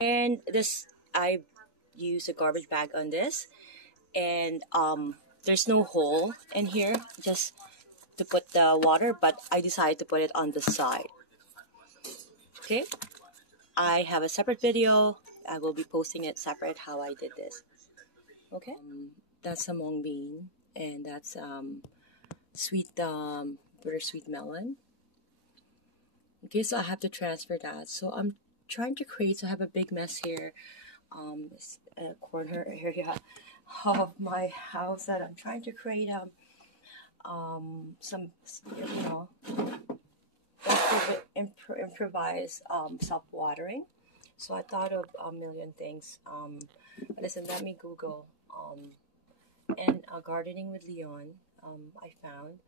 And this, I use a garbage bag on this, and there's no hole in here just to put the water, but I decided to put it on the side. Okay, I have a separate video. I will be posting it separate how I did this. Okay, that's a mung bean, and that's sweet bittersweet melon. Okay, so I have to transfer that. So I'm trying to create. So I have a big mess here. This corner area of my house that I'm trying to create some, you know, improvise self-watering. So I thought of a million things. Listen, let me Google and gardening with Leon. I found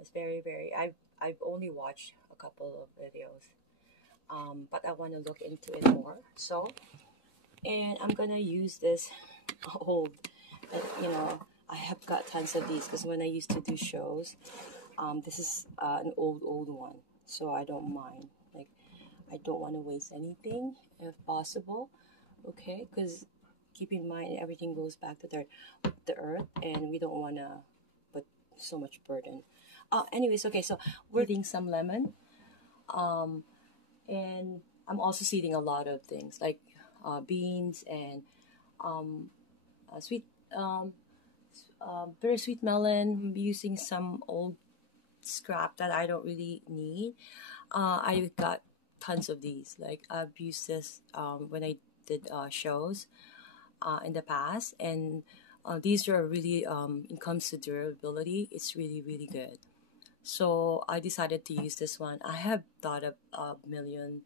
it's very. I've only watched a couple of videos, but I want to look into it more. So, and I'm gonna use this old, you know, I have got tons of these because when I used to do shows, this is an old one, so I don't mind. Like, I don't want to waste anything if possible, okay? Because keep in mind, everything goes back to the earth, and we don't want to put so much burden. Anyways, okay, so we're eating some lemon, and I'm also seeding a lot of things like beans and sweet bittersweet melon. I'm using some old scrap that I don't really need. I've got tons of these. Like I've used this when I did shows in the past, and these are really it comes to durability, it's really good. So I decided to use this one. I have thought of a million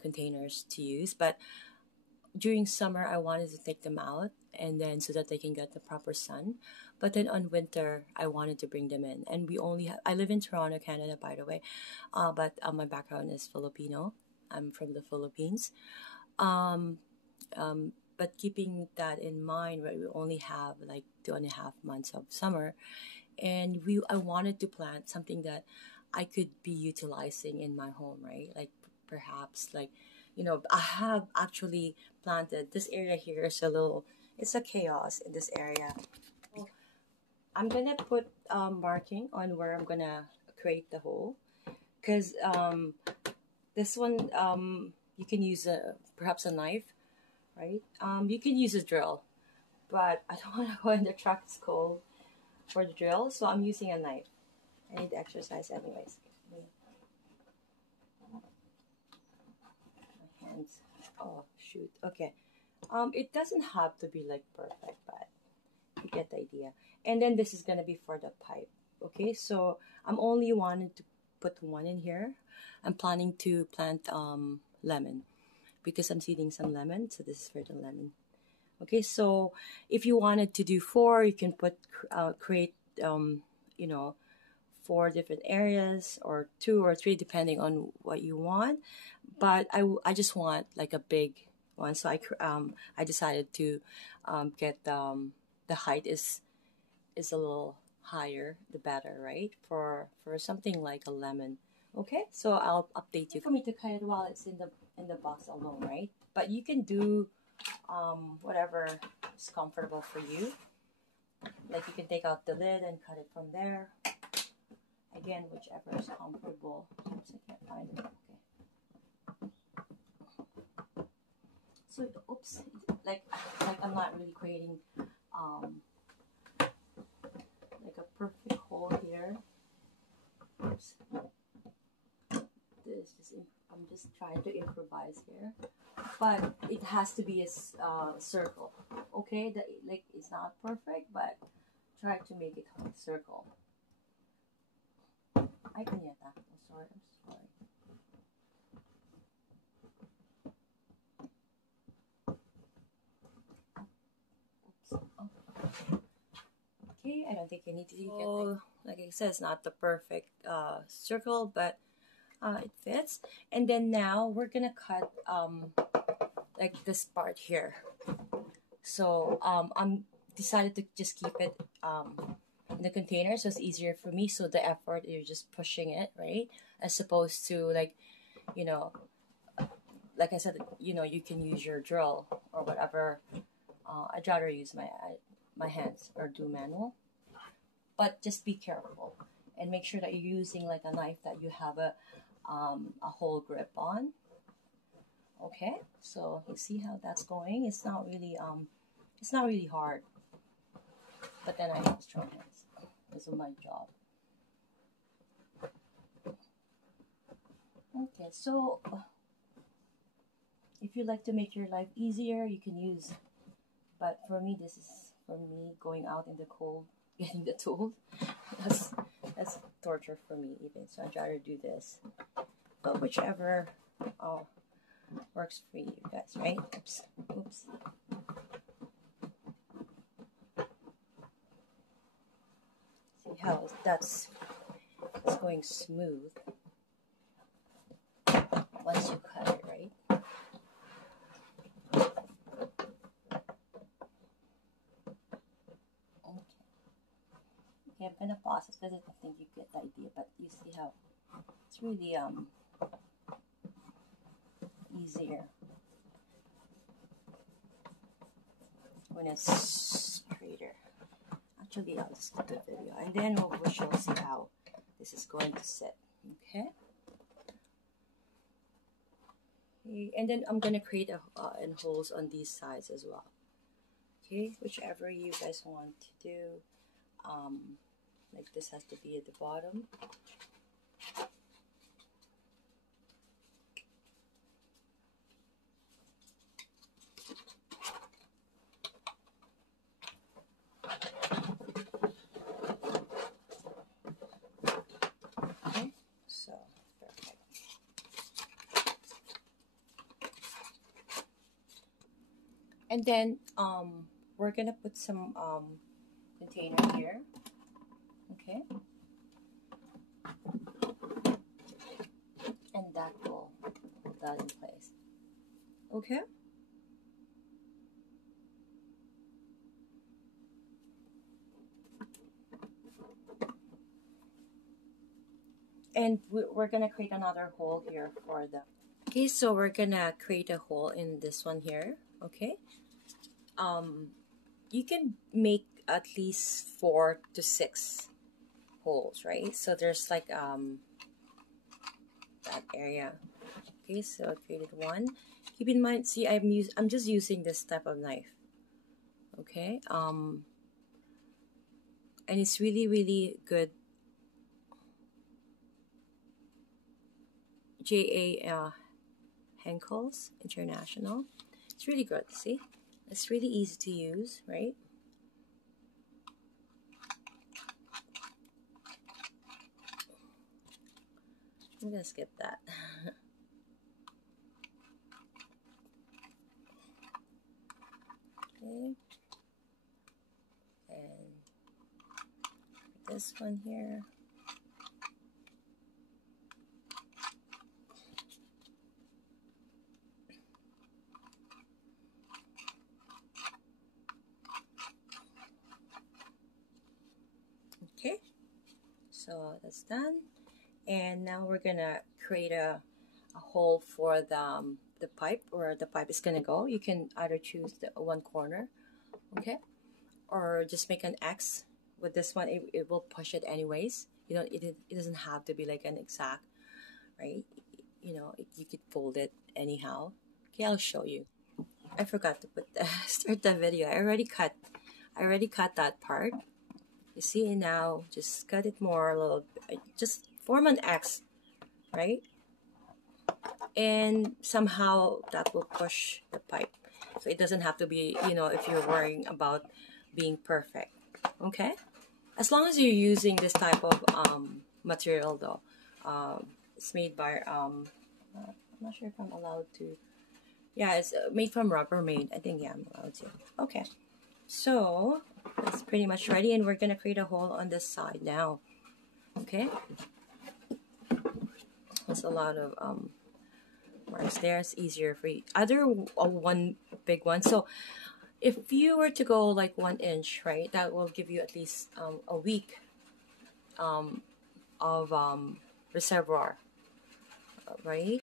containers to use, but during summer I wanted to take them out and then so that they can get the proper sun. But then on winter I wanted to bring them in, and we only have, I live in Toronto, Canada, by the way, but my background is Filipino. I'm from the Philippines. um, but keeping that in mind, right, we only have like 2.5 months of summer, and I wanted to plant something that I could be utilizing in my home, right? Like perhaps like, you know, I have actually planted this area here is a little, it's a chaos in this area. I'm gonna put marking on where I'm gonna create the hole, because this one you can use perhaps a knife, right? You can use a drill, but I don't want to go in the truck, it's cold for the drill, so I'm using a knife. I need exercise anyways. My hands. Oh shoot. Okay. It doesn't have to be like perfect, but you get the idea. And then this is gonna be for the pipe. Okay, so I'm only wanting to put one in here. I'm planning to plant lemon because I'm seeding some lemon, so this is for the lemon. Okay, so if you wanted to do 4, you can put create you know, 4 different areas, or 2 or 3 depending on what you want. But I just want like a big one, so I decided to get the height is a little higher the better, right, for something like a lemon. Okay, so I'll update you for me to cut it while it's in the box alone, right? But you can do whatever is comfortable for you. Like you can take out the lid and cut it from there. Again, whichever is comfortable. Oops, I can't find it. Okay. So, oops, like I'm not really creating like a perfect hole here. Oops. I'm just trying to improvise here, but it has to be a circle. Okay, like it's not perfect, but try to make it a circle. I can get that. I'm sorry. Oops. Oh. Okay, I don't think you need to get it. Like I said, it's not the perfect circle, but it fits. And then now we're gonna cut like this part here. So I'm decided to just keep it in the container, so it's easier for me. So the effort, you're just pushing it, right, as opposed to like, you know, like I said, you know, you can use your drill or whatever. I'd rather use my hands or do manual, but just be careful and make sure that you're using like a knife that you have a whole grip on. Okay, so you see how that's going. It's not really hard, but then I have strong hands because of my job. Okay, so if you like to make your life easier, you can use, but for me, this is for me going out in the cold, getting the tools. That's torture for me even, so I'd rather do this. But whichever works for you guys, right? Oops, oops. See how that's going smooth once you cut it, right? Okay, I'm gonna pause it because I think you get the idea, but you see how it's really easier when it's straighter. Actually, I'll just do the video and then we'll show see how this is going to sit. Okay. And then I'm gonna create and holes on these sides as well. Okay, whichever you guys want to do. Like this has to be at the bottom. Okay, so perfect. And then we're gonna put some container here. Okay, and that will put that in place. Okay, and we're gonna create another hole here for the. Okay, so we're gonna create a hole in this one here. Okay, you can make at least 4 to 6 holes, right? So there's like that area. Okay, so I created one. Keep in mind, see, I'm just using this type of knife. Okay, and it's really good. J.A. Henkel's International. It's really good. See, it's really easy to use, right? I'm gonna skip that. Okay, and this one here. Okay, so that's done, and now we're gonna create a hole for the pipe, where the pipe is gonna go. You can either choose the one corner, okay, or just make an X. With this one, it will push it anyways. You know, it doesn't have to be like an exact, right? You know, you could fold it anyhow. Okay, I'll show you. I forgot to put the start the video. I already cut that part. You see, now just cut it more a little bit. Just form an X, right? And somehow that will push the pipe. So it doesn't have to be, you know, if you're worrying about being perfect. Okay? As long as you're using this type of material though. It's made by, I'm not sure if I'm allowed to. Yeah, it's made from Rubbermaid. I think, yeah, I'm allowed to. Okay. So it's pretty much ready, and we're gonna create a hole on this side now. Okay, there's a lot of marks there. It's easier for you. Other one big one. So if you were to go like 1 inch, right, that will give you at least a week of reservoir, right?